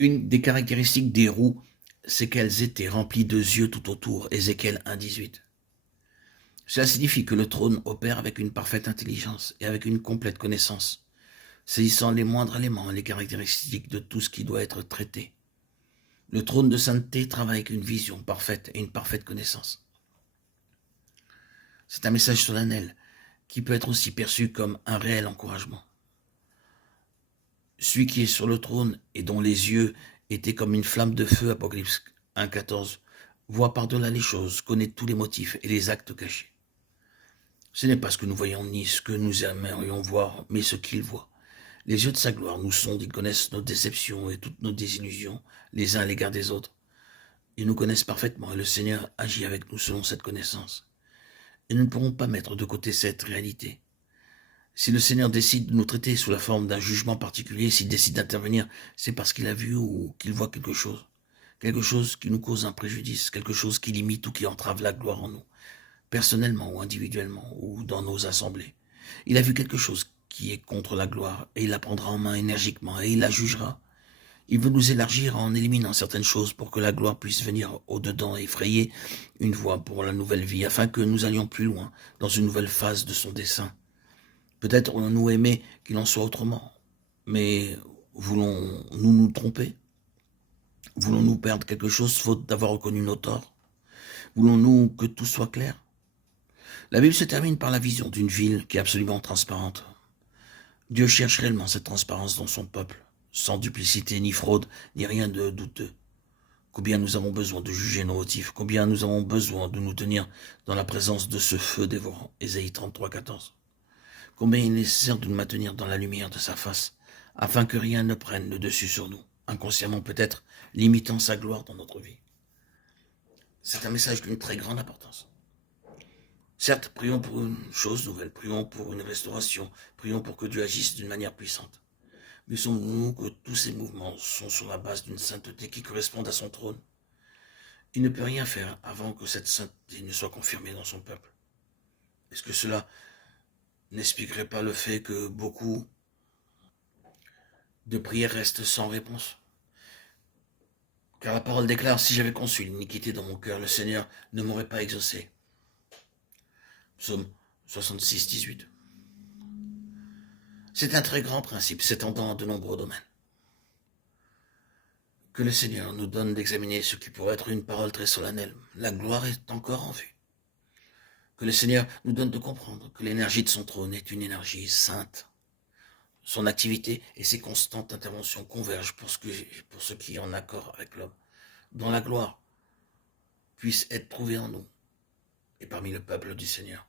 Une des caractéristiques des roues, c'est qu'elles étaient remplies de yeux tout autour. Ézéchiel 1,18. Cela signifie que le trône opère avec une parfaite intelligence et avec une complète connaissance, saisissant les moindres éléments et les caractéristiques de tout ce qui doit être traité. Le trône de sainteté travaille avec une vision parfaite et une parfaite connaissance. C'est un message solennel qui peut être aussi perçu comme un réel encouragement. Celui qui est sur le trône et dont les yeux étaient comme une flamme de feu, Apocalypse 1,14, voit par-delà les choses, connaît tous les motifs et les actes cachés. Ce n'est pas ce que nous voyons ni ce que nous aimerions voir, mais ce qu'il voit. Les yeux de sa gloire nous sondent, ils connaissent nos déceptions et toutes nos désillusions, les uns à l'égard des autres. Ils nous connaissent parfaitement et le Seigneur agit avec nous selon cette connaissance. Et nous ne pourrons pas mettre de côté cette réalité. Si le Seigneur décide de nous traiter sous la forme d'un jugement particulier, s'il décide d'intervenir, c'est parce qu'il a vu ou qu'il voit quelque chose qui nous cause un préjudice, quelque chose qui limite ou qui entrave la gloire en nous, personnellement ou individuellement, ou dans nos assemblées. Il a vu quelque chose qui est contre la gloire, et il la prendra en main énergiquement, et il la jugera. Il veut nous élargir en éliminant certaines choses pour que la gloire puisse venir au-dedans et frayer une voie pour la nouvelle vie, afin que nous allions plus loin dans une nouvelle phase de son dessein. Peut-être aurions-nous aimé qu'il en soit autrement, mais voulons-nous nous tromper? Voulons-nous perdre quelque chose faute d'avoir reconnu nos torts? Voulons-nous que tout soit clair? La Bible se termine par la vision d'une ville qui est absolument transparente. Dieu cherche réellement cette transparence dans son peuple, sans duplicité ni fraude, ni rien de douteux. Combien nous avons besoin de juger nos motifs, combien nous avons besoin de nous tenir dans la présence de ce feu dévorant. Ésaïe 33,14. Combien il est nécessaire de nous maintenir dans la lumière de sa face, afin que rien ne prenne le dessus sur nous, inconsciemment peut-être, limitant sa gloire dans notre vie. C'est un message d'une très grande importance. Certes, prions pour une chose nouvelle, prions pour une restauration, prions pour que Dieu agisse d'une manière puissante. Mais sommes-nous que tous ces mouvements sont sur la base d'une sainteté qui corresponde à son trône? Il ne peut rien faire avant que cette sainteté ne soit confirmée dans son peuple. Est-ce que cela n'expliquerait pas le fait que beaucoup de prières restent sans réponse? Car la parole déclare, si j'avais conçu l'iniquité dans mon cœur, le Seigneur ne m'aurait pas exaucé. Psaume 66, 18. C'est un très grand principe s'étendant à de nombreux domaines. Que le Seigneur nous donne d'examiner ce qui pourrait être une parole très solennelle. La gloire est encore en vue. Que le Seigneur nous donne de comprendre que l'énergie de son trône est une énergie sainte. Son activité et ses constantes interventions convergent pour ce qui est en accord avec l'homme, dont la gloire puisse être trouvée en nous et parmi le peuple du Seigneur.